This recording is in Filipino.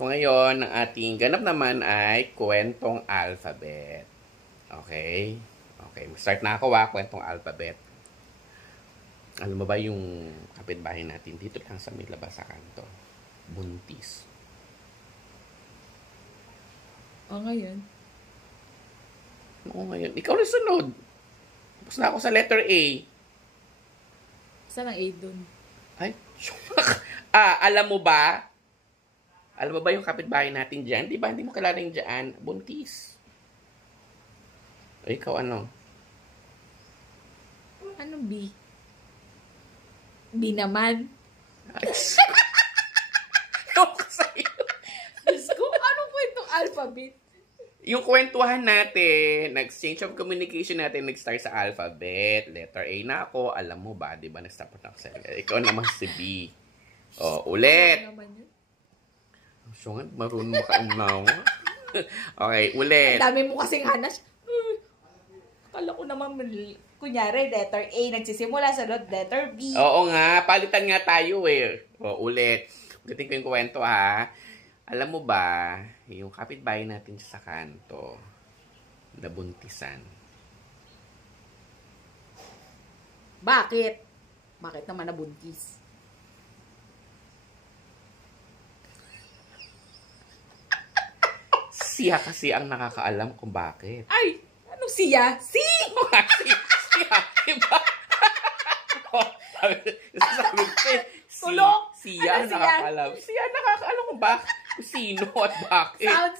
So ngayon, ang ating ganap naman ay kwentong alphabet. Okay? Okay, start na ako kwentong alphabet. Alam mo ba yung kapitbahay natin dito lang sa may labas sa kanto? Buntis. Ngayon? Oo, ngayon. Ikaw na sunod. Tapos na ako sa letter A. Saan ang A dun? Ay, alam mo ba? Alam mo ba yung kapitbahay natin dyan? Di ba? Hindi mo kilala yung dyan. Buntis. Ay, ikaw ano? Anong B? B naman. Ewan ko sa'yo. Diyos ko, anong kwentong alphabet? Yung kwentuhan natin, nag-exchange of communication natin, nag-start sa alphabet. Letter A na ako. Alam mo ba? Di ba? Nag-start ako sa ikaw naman si B. O, ulit. Ano naman yun? So nga, marunong mo ka-unawa. Okay, ulit. Ang dami mo kasing hanas. Akala ko naman, kunyari, letter A, nagsisimula sa letter B. Oo nga, palitan nga tayo eh. O, ulit. Ulitin ko yung kwento ha. Alam mo ba, yung kapitbahay natin sa kanto, nabuntisan. Bakit? Bakit naman nabuntis? Siya kasi ang nakakaalam kung bakit. Ay! Anong siya? Siya, diba? Sabi ko, Tulog! siya Ano siya? nakakaalam. Siya nakakaalam kung bakit, kung sino at bakit. Sound